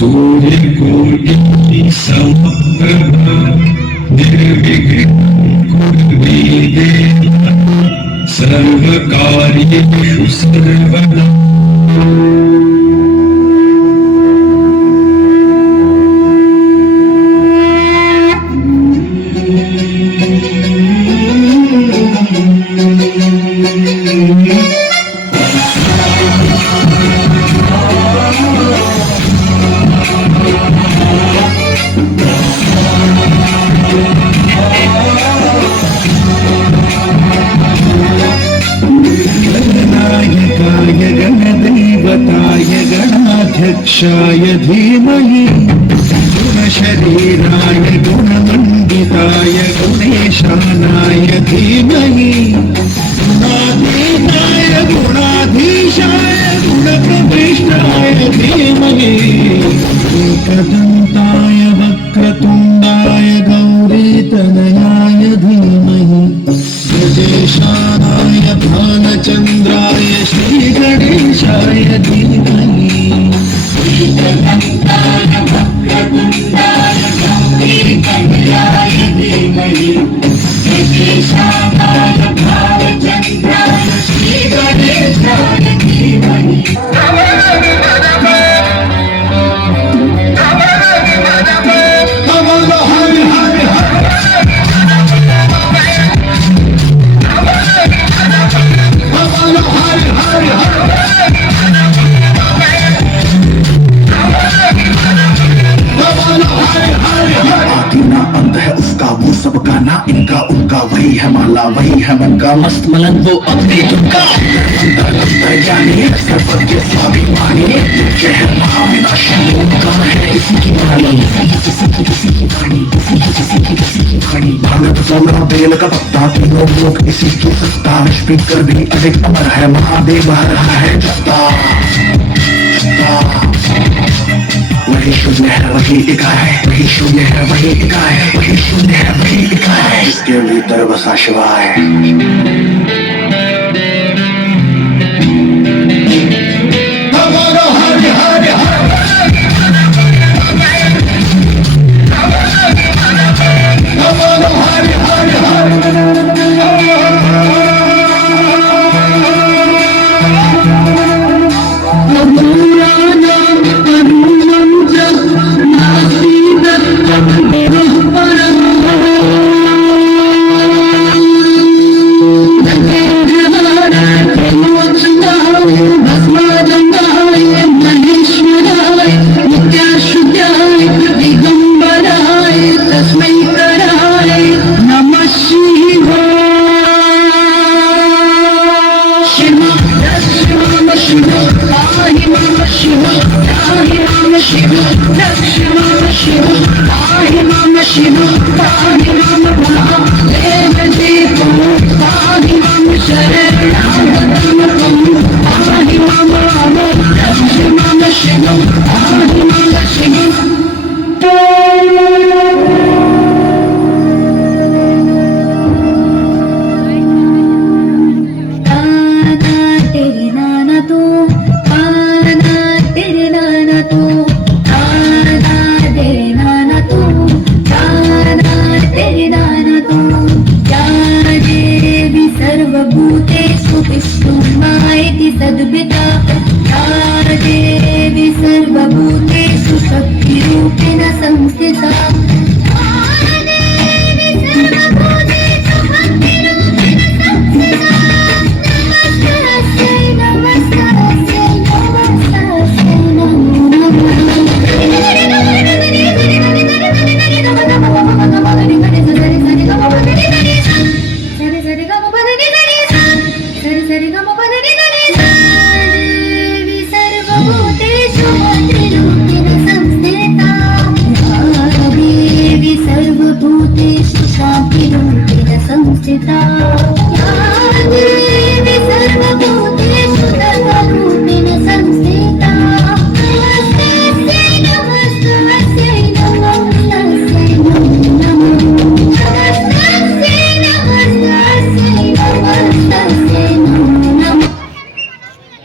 सूर्यकोटि समप्रभा निर्विघ्नं कुरु मे देव सर्वकार्येषु सर्वदा। गणाध्यक्षाय धीमहि गुणशरीराय गुणमण्डिताय गुणेशानाय धीमहि गुणाधीनाय गुणाधीशाय गुणप्रविष्टाय धीमहि एकदन्ताय वक्रतुण्डाय गौरीतनयाय धीमहि गजेशानाय भालचन्द्राय श्रीगणेशाय धीमहि एकदन्ताय वक्रतुण्डाय गौरीतनयाय धीमहि गजेशानाय भालचन्द्राय श्रीगणेशाय धीमहि। सबका ना इनका उनका वही है माला वही है मन का मस्त मलन वो अपने तुमका जाने सरपत के स्वाभिमानी शहर महाविनाशी उनका है किसी की वाणी किसी की वाणी किसी की वाणी भारत सोलह बेल का पत्ता तीनों लोग इसी की सत्ता स्पीकर भी अधिक अमर है महादेव रहा है जत्ता वही शून्य है वही एका है वही शून्य है वही एका है वही शून्य है वही एका है जिसके भीतर बसा शिवाय। सर्वभूतेषु शान्तिरूपेण संस्थिता या देवी सर्वभूतेषु सर्वभूतेषु